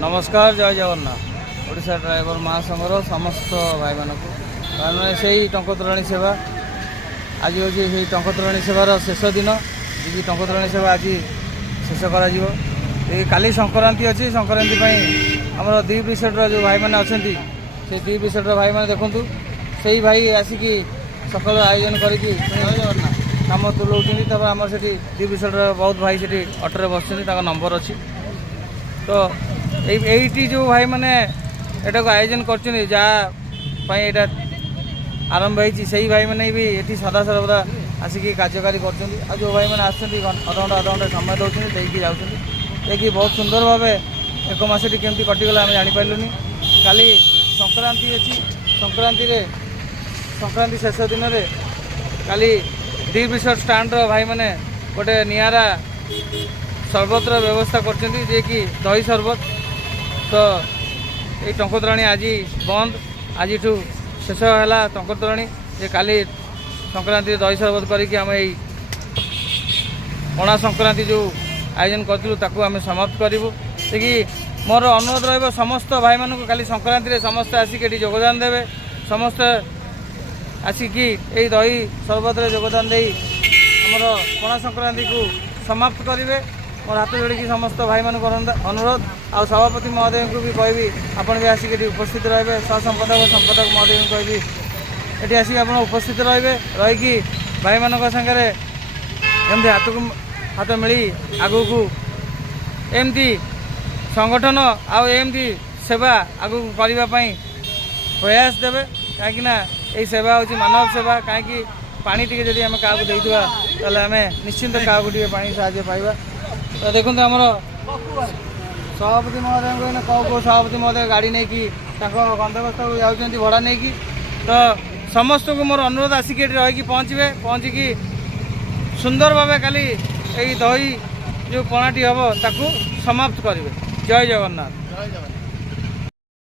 नमस्कार जय जगन्नाथ ओडिशा ड्राइवर महासंघर समस्त भाई मानक से टंकतोराणी सेवा आज हूँ से टंकतोराणी सेवार शेष दिन जी टंकतोराणी सेवा आज शेष कर काली संक्रांति अच्छी संक्रांति आमर द्वीप रिसोर्टर जो भाई मैंने अच्छा से द्वीप रिसोर्टर भाई मैंने देखूँ से भाई आसिकी सकाल आयोजन करके कम तुलाऊँ आम से द्वीप रिसोर्टर बहुत भाई से अटोरे बस नंबर अच्छी तो यही जो भाई मैंने एटा को आयोजन कर आरंभ होती से भाई मैंने भी ये सदा सर्वदा आसिक कार्यकारी कर जो भाई मैंने आधे समय दौरान देखिए जाऊँगी बहुत सुंदर भाव एक मसटी केमती कटिगला आम जापारूनी काली संक्रांति अच्छी संक्रांति शेष दिन में काली द्वीप रिसोर्ट स्टाण्ड भाई मैंने गोटे निरा सरबतर व्यवस्था कर दही सरबत तो ये टंकतोराणी आज बंद आज शेष है टंकतोराणी ये काली संक्रांति दही सरबत करके आम यही पणा संक्रांति जो आयोजन करूँ आम समाप्त करूँ देखिए मोर अनुरोध रहा समस्त भाई मानक काली संक्रांति समस्त आसिक योगदान देवे समस्त आसिकी यही दही सरबत योगदान दे आमर पणा संक्रांति को समाप्त करेंगे मोर हाथ जोड़ी समस्त भाई मान अनुरोध आ सभापति महोदय को भी कहबी आपण भी आसिक उपस्थित रहे सहसंपादक संपादक महोदय को कहबी ये आसिक आप उपस्थित रहे रहीकि भाई मान सागर एमती हाथ मिली आगू को एमती संगठन आमती सेवा आगू करने प्रयास देवे कहीं यही सेवा हूँ मानव सेवा कहीं पानी टी जब आम क्या देता आम निश्चिंत क्या पानी साहय पाइबा तो देखो आमर सभापति महोदय कौ सभापति महोदय गाड़ी नहीं कि गंतव्यस्थ जाऊँच भड़ा नहीं कि तो समस्त को मोर अनुरोध आसिक रही पहुँचे पहुँचिकी सुंदर भाव खाली यही दही जो पणाटी हम ताकू समाप्त करेंगे जय जगन्नाथ।